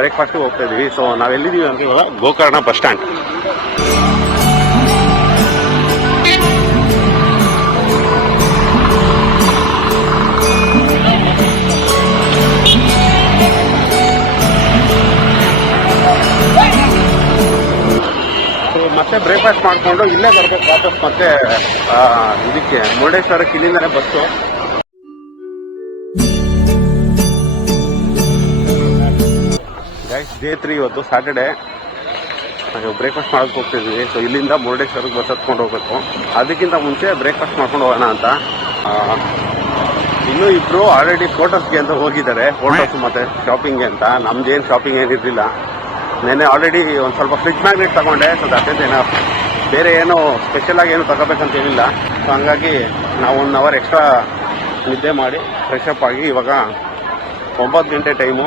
ಬ್ರೇಕ್ಫಾಸ್ಟಿಗೆ ಹೋಗ್ತಾ ಇದ್ದೀವಿ. ಸೊ ನಾವೆಲ್ಲಿದ್ದೀವಿ ಅಂತ ಇವಾಗ ಗೋಕರ್ಣ ಬಸ್ ಸ್ಟ್ಯಾಂಡ್. ಮತ್ತೆ ಬ್ರೇಕ್ಫಾಸ್ಟ್ ಮಾಡಿಕೊಂಡು ಇಲ್ಲೇ ಬರ್ಬೇಕು ವಾಪಸ್. ಮತ್ತೆ ಇದಕ್ಕೆ ಮುರುಡೇಶ್ವರಕ್ಕೆ ಇಲ್ಲಿಂದಲೇ ಬಸ್ಸು. ಗೈಸ್, ಡೇ 3 ಇವತ್ತು ಸ್ಯಾಟರ್ಡೆ. ನಾವು ಬ್ರೇಕ್ಫಾಸ್ಟ್ ಮಾಡೋಕ್ಕೆ ಹೋಗ್ತಿದ್ವಿ. ಸೊ ಇಲ್ಲಿಂದ ಮುರುಡೇಶ್ವರಕ್ಕೆ ಬಸ್ ಹತ್ಕೊಂಡು ಹೋಗ್ಬೇಕು. ಅದಕ್ಕಿಂತ ಮುಂಚೆ ಬ್ರೇಕ್ಫಾಸ್ಟ್ ಮಾಡ್ಕೊಂಡು ಹೋಗೋಣ ಅಂತ. ಇನ್ನೂ ಇಬ್ಬರು ಆಲ್ರೆಡಿ ಫೋಟೋಸ್ಗೆ ಅಂತ ಹೋಗಿದ್ದಾರೆ. ಫೋಟೋಸ್ ಮತ್ತು ಶಾಪಿಂಗ್ಗೆ ಅಂತ. ನಮ್ದೇನು ಶಾಪಿಂಗ್ ಏನಿರಲಿಲ್ಲ. ನೆನ್ನೆ ಆಲ್ರೆಡಿ ಒಂದು ಸ್ವಲ್ಪ ಫ್ರಿಡ್ಜ್ ಮ್ಯಾಗ್ನೆಟ್ ತಗೊಂಡೆ. ಸೊ ಅದೇನೋ ಬೇರೆ ಏನೋ ಸ್ಪೆಷಲಾಗಿ ಏನು ತಗೋಬೇಕಂತ ಏನಿಲ್ಲ. ಸೊ ಹಂಗಾಗಿ ನಾವು 1 ಅವರ್ ಎಕ್ಸ್ಟ್ರಾ ನಿದ್ದೆ ಮಾಡಿ ಫ್ರೆಶ್ ಅಪ್ ಆಗಿ ಇವಾಗ 9 ಗಂಟೆ ಟೈಮು.